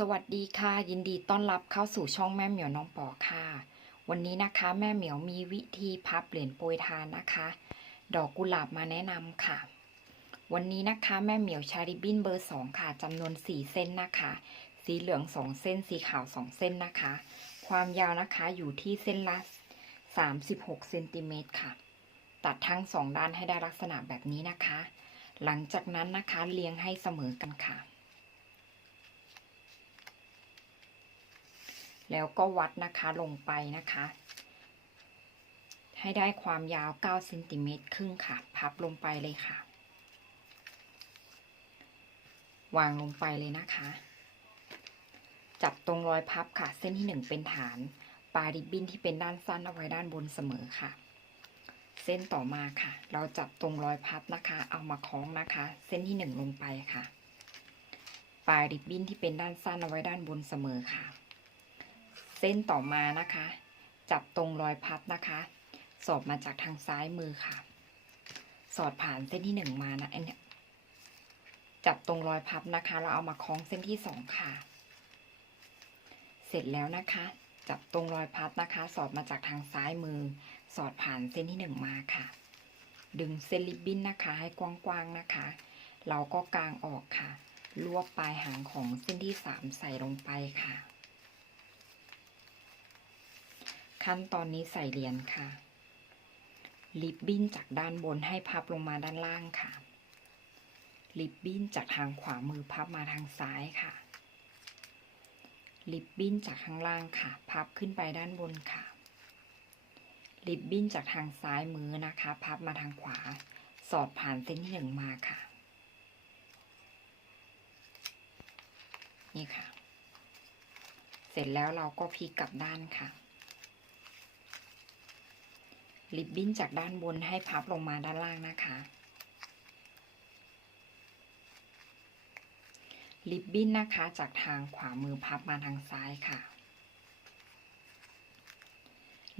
สวัสดีค่ะ ยินดีต้อนรับเข้าสู่ช่องแม่เหมียวน้องปอค่ะ วันนี้นะคะแม่เหมียวมีวิธีพับเหรียญโปรยทานนะคะ ดอกกุหลาบมาแนะนำค่ะ วันนี้นะคะแม่เหมียวช้ริบบิ้นเบอร์สองค่ะจำนวน4เส้นนะคะ สีเหลือง2เส้น สีขาว2เส้นนะคะ ความยาวนะคะอยู่ที่เส้นละ36เซนติเมตรค่ะ ตัดทั้งสองด้านให้ได้ลักษณะแบบนี้นะคะ หลังจากนั้นนะคะเรียงให้เสมอกันค่ะ แล้วก็วัดนะคะลงไปนะคะ ให้ได้ความยาว9เซนติเมตรครึ่งค่ะ พับลงไปเลยค่ะ วางลงไปเลยนะคะ จับตรงรอยพับค่ะ เส้นที่ 1 เป็นฐานปลายริบบิ้นที่เป็นด้านสั้นเอาไว้ด้านบนเสมอค่ะ เส้นต่อมาค่ะ เราจับตรงรอยพับนะคะ เอามาคล้องนะคะ เส้นที่ 1 ลงไปค่ะ ปลายริบบิ้นที่เป็นด้านสั้นเอาไว้ด้านบนเสมอค่ะ เส้นต่อมานะคะ จับตรงรอยพับนะคะ สอดมาจากทางซ้ายมือค่ะ สอดผ่านเส้นที่หนึ่งมานะอันเนี้ยจับตรงรอยพับนะคะเราเอามาคล้องเส้นที่สองค่ะ เสร็จแล้วนะคะ จับตรงรอยพับนะคะ สอดมาจากทางซ้ายมือ สอดผ่านเส้นที่หนึ่งมาค่ะ ดึงเส้นริบบิ้นนะคะ ให้กว้างๆนะคะ เราก็กางออกค่ะ รวบปลายหางของเส้นที่สามใส่ลงไปค่ะ ขั้นตอนนี้ใส่เหรียญค่ะ ลิบบิ้นจากด้านบนให้พับลงมาด้านล่างค่ะ ลิบบิ้นจากทางขวามือพับมาทางซ้ายค่ะ ลิบบิ้นจากข้างล่างค่ะ พับขึ้นไปด้านบนค่ะ ลิบบิ้นจากทางซ้ายมือนะคะ พับมาทางขวา สอดผ่านเส้นที่หนึ่งมาค่ะ นี่ค่ะ เสร็จแล้วเราก็พลิกกลับด้านค่ะ ลิบบิ้นจากด้านบนให้พับลงมาด้านล่างนะคะ ลิบบิ้นนะคะจากทางขวามือพับมาทางซ้ายค่ะ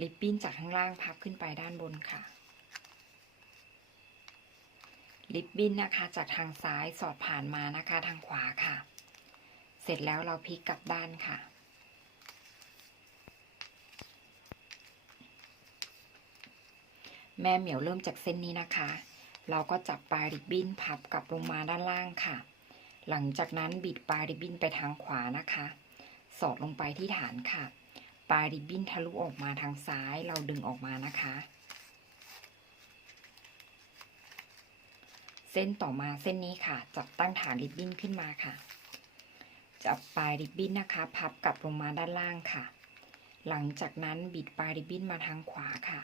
ลิบบิ้นจากข้างล่างพับขึ้นไปด้านบนค่ะ ลิบบิ้นนะคะจากทางซ้ายสอดผ่านมานะคะทางขวาค่ะ เสร็จแล้วเราพลิกกลับด้านค่ะ แม่เหมียวเริ่มจากเส้นนี้นะคะ เราก็จับปลายริบบิ้นพับกลับลงมาด้านล่างค่ะ หลังจากนั้นบิดปลายริบบิ้นไปทางขวานะคะ สอดลงไปที่ฐานค่ะ ปลายริบบิ้นทะลุออกมาทางซ้ายเราดึงออกมานะคะ เส้นต่อมาเส้นนี้ค่ะ จับตั้งฐานริบบิ้นขึ้นมาค่ะ จับปลายริบบิ้นนะคะ พับกลับลงมาด้านล่างค่ะ หลังจากนั้นบิดปลายริบบิ้นมาทางขวาค่ะ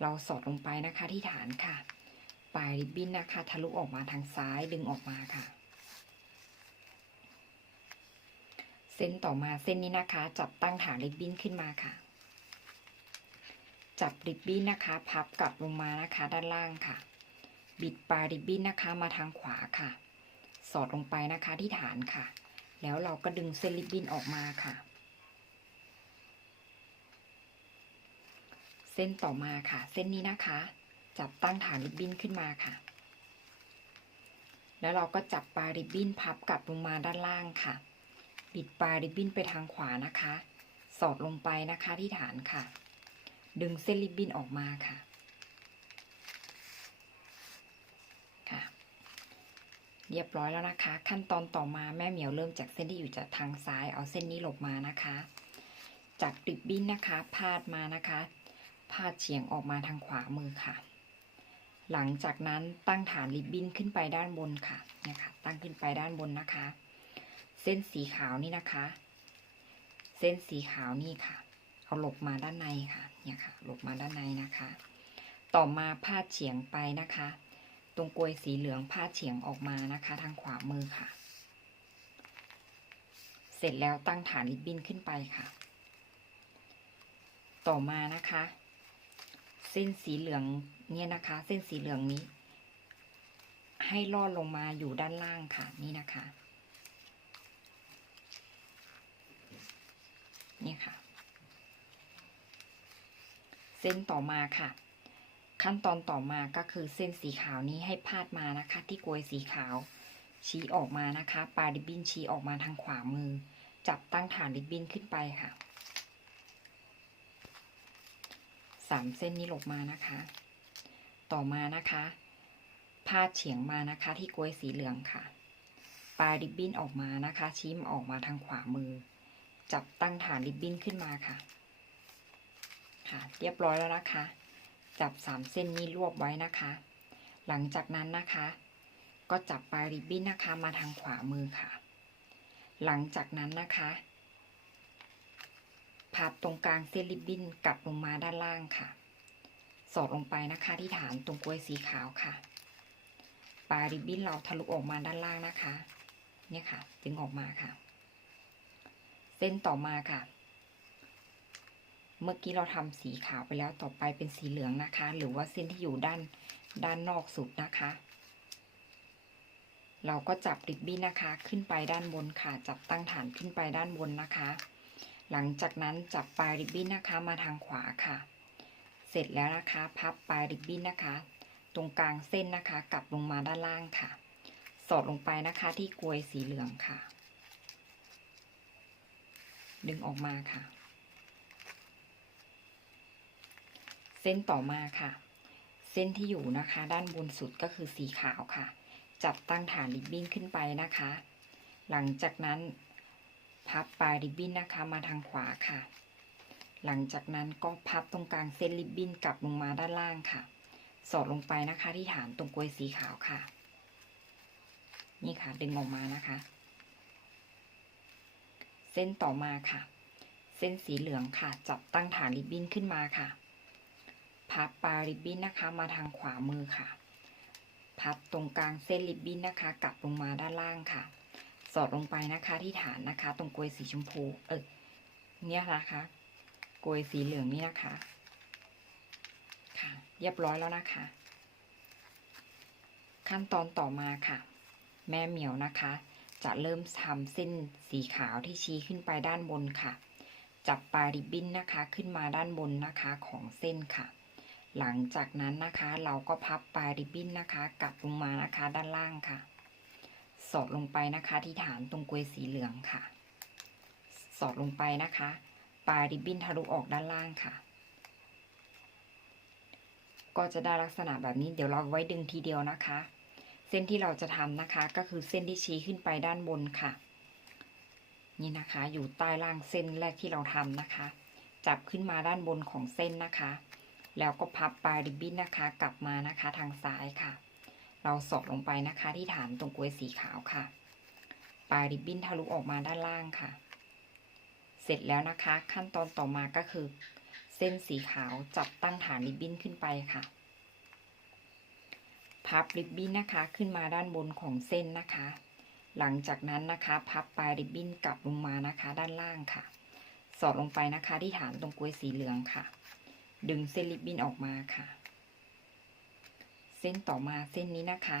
เราสอดลงไปนะคะที่ฐานค่ะ ปลายริบบิ้นนะคะทะลุออกมาทางซ้ายดึงออกมาค่ะ เส้นต่อมาเส้นนี้นะคะ จับตั้งฐานริบบิ้นขึ้นมาค่ะ จับริบบิ้นนะคะ พับกลับลงมานะคะ ด้านล่างค่ะ บิดปลายริบบิ้นนะคะมาทางขวาค่ะ สอดลงไปนะคะที่ฐานค่ะ แล้วเราก็ดึงเส้นริบบิ้นออกมาค่ะ ส้นต่อมาค่ะ เส้นนี้นะคะ จับตั้งฐานริบบิ้นขึ้นมาค่ะ แล้วเราก็จับปลายริบบิ้นพับกลับลงมาด้านล่างค่ะ บิดปลายริบบิ้นไปทางขวานะคะ สอดลงไปนะคะที่ฐานค่ะ ดึงเส้นริบบิ้นออกมาค่ะค่ะ เรียบร้อยแล้วนะคะ ขั้นตอนต่อมาแม่เหมียวเริ่มจากเส้นที่อยู่จากทางซ้ายเอาเส้นนี้หลบมานะคะจากริบบิ้นนะคะ พาดมานะคะ พาดเฉียงออกมาทางขวามือค่ะ หลังจากนั้นตั้งฐานริบบิ้นขึ้นไปด้านบนค่ะเนี่ยค่ะ ตั้งขึ้นไปด้านบนนะคะ เส้นสีขาวนี่นะคะ เส้นสีขาวนี่ค่ะ เอาหลบมาด้านในค่ะ เนี่ยค่ะ หลบมาด้านในนะคะ ต่อมาพาดเฉียงไปนะคะ ตรงกลวยสีเหลืองพาดเฉียงออกมานะคะ ทางขวามือค่ะ เสร็จแล้วตั้งฐานริบบิ้นขึ้นไปค่ะ ต่อมานะคะ ส้นสีเหลืองเนี่ยนะคะ เส้นสีเหลืองนี้ ให้ลอดลงมาอยู่ด้านล่างค่ะนี่นะคะนี่ค่ะ เส้นต่อมาค่ะ ขั้นตอนต่อมาก็คือเส้นสีขาวนี้ให้พาดมานะคะ ที่กลวยสีขาว ชี้ออกมานะคะ ปลายริบบิ้นชี้ออกมาทางขวามือ จับตั้งฐานริบบิ้นขึ้นไปค่ะ สามเส้นนี้หลบมานะคะ ต่อมานะคะพาดเฉียงมานะคะที่กลวยสีเหลืองค่ะ ปลายริบบิ้นออกมานะคะ ชี้มออกมาทางขวามือ จับตั้งฐานริบบิ้นขึ้นมาค่ะ ค่ะ เรียบร้อยแล้วนะคะ จับสามเส้นนี้รวบไว้นะคะ หลังจากนั้นนะคะ ก็จับปลายริบบิ้นนะคะมาทางขวามือค่ะ หลังจากนั้นนะคะ พับตรงกลางเส้นริบบิ้นกลับลงมาด้านล่างค่ะ สอดลงไปนะคะที่ฐานตรงกล้วยสีขาวค่ะ ปลายริบบิ้นเราทะลุออกมาด้านล่างนะคะ เนี่ยค่ะ ดึงออกมาค่ะ เส้นต่อมาค่ะ เมื่อกี้เราทำสีขาวไปแล้วต่อไปเป็นสีเหลืองนะคะ หรือว่าเส้นที่อยู่ด้านด้านนอกสุดนะคะ เราก็จับริบบิ้นนะคะ ขึ้นไปด้านบนค่ะ จับตั้งฐานขึ้นไปด้านบนนะคะ หลังจากนั้นจับปลายริบบิ้นนะคะมาทางขวาค่ะ เสร็จแล้วนะคะพับปลายริบบิ้นนะคะ ตรงกลางเส้นนะคะกลับลงมาด้านล่างค่ะ สอดลงไปนะคะที่กลวยสีเหลืองค่ะ ดึงออกมาค่ะ เส้นต่อมาค่ะ เส้นที่อยู่นะคะ ด้านบนสุดก็คือสีขาวค่ะ จับตั้งฐานริบบิ้นขึ้นไปนะคะ หลังจากนั้น พับปลายริบบิ้นนะคะมาทางขวาค่ะ หลังจากนั้นก็พับตรงกลางเส้นริบบิ้นกลับลงมาด้านล่างค่ะ สอดลงไปนะคะที่ฐานตรงกลวยสีขาวค่ะ นี่ค่ะดึงออกมานะคะ เส้นต่อมาค่ะ เส้นสีเหลืองค่ะ จับตั้งฐานริบบิ้นขึ้นมาค่ะ พับปลายริบบิ้นนะคะมาทางขวามือค่ะ พับตรงกลางเส้นริบบิ้นนะคะ กลับลงมาด้านล่างค่ะ สอดลงไปนะคะ ที่ฐานนะคะ ตรงกลวยสีชมพู เออเนี่ยนะคะกลวยสีเหลืองนี่นะคะ ค่ะ เรียบร้อยแล้วนะคะ ขั้นตอนต่อมาค่ะ แม่เหมียวนะคะ จะเริ่มทำเส้นสีขาวที่ชี้ขึ้นไปด้านบนค่ะ จับปลายริบบิ้นนะคะขึ้นมาด้านบนนะคะของเส้นค่ะ หลังจากนั้นนะคะ เราก็พับปลายริบบิ้นนะคะ กลับลงมานะคะด้านล่างค่ะ สอดลงไปนะคะ ที่ฐานตรงกลวยสีเหลืองค่ะ สอดลงไปนะคะ ปลายริบบิ้นทะลุออกด้านล่างค่ะ ก็จะได้ลักษณะแบบนี้เดี๋ยวเราไว้ดึงทีเดียวนะคะ เส้นที่เราจะทำนะคะ ก็คือเส้นที่ชี้ขึ้นไปด้านบนค่ะ นี่นะคะ อยู่ใต้ล่างเส้นแรกที่เราทำนะคะ จับขึ้นมาด้านบนของเส้นนะคะ แล้วก็พับปลายริบบิ้นนะคะ กลับมานะคะทางซ้ายค่ะ เราสอดลงไปนะคะที่ฐานตรงกลวยสีขาวค่ะ ปลายริบบิ้นทะลุออกมาด้านล่างค่ะ เสร็จแล้วนะคะ ขั้นตอนต่อมาก็คือ เส้นสีขาวจับตั้งฐานริบบิ้นขึ้นไปค่ะ พับริบบิ้นนะคะขึ้นมาด้านบนของเส้นนะคะ หลังจากนั้นนะคะ พับปลายริบบิ้นกลับลงมานะคะด้านล่างค่ะ สอดลงไปนะคะที่ฐานตรงกลวยสีเหลืองค่ะ ดึงเส้นริบบิ้นออกมาค่ะ เส้นต่อมาเส้นนี้นะคะ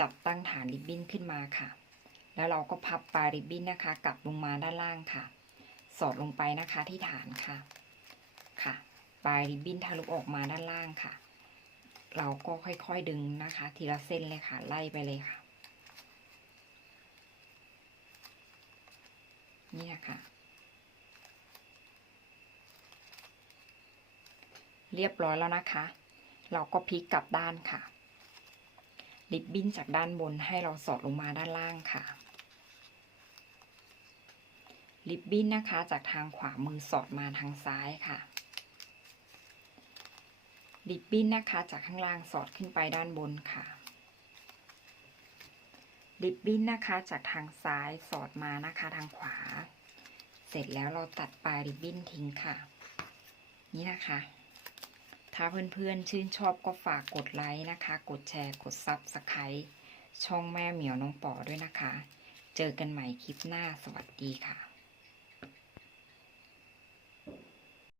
จับตั้งฐานริบบิ้นขึ้นมาค่ะ แล้วเราก็พับปลายริบบิ้นนะคะ กลับลงมาด้านล่างค่ะ สอดลงไปนะคะที่ฐานค่ะ ค่ะ ปลายริบบิ้นทะลุออกมาด้านล่างค่ะ เราก็ค่อยๆดึงนะคะ ทีละเส้นเลยค่ะ ไล่ไปเลยค่ะ นี่นะคะเรียบร้อยแล้วนะคะ เราก็พลิกกลับด้านค่ะ ริบบิ้นจากด้านบนให้เราสอดลงมาด้านล่างค่ะ ริบบิ้นนะคะจากทางขวามือสอดมาทางซ้ายค่ะ ริบบิ้นนะคะจากข้างล่างสอดขึ้นไปด้านบนค่ะริบบิ้นนะคะจากทางซ้ายสอดมานะคะทางขวา เสร็จแล้วเราตัดปลายริบบิ้นทิ้งค่ะ นี่นะคะ ถ้าเพื่อนๆชื่นชอบก็ฝากกดไลค์นะคะ กดแชร์กดซับสไครต์ช่องแม่เหมียวน้องป๋อด้วยนะคะ เจอกันใหม่คลิปหน้าสวัสดีค่ะ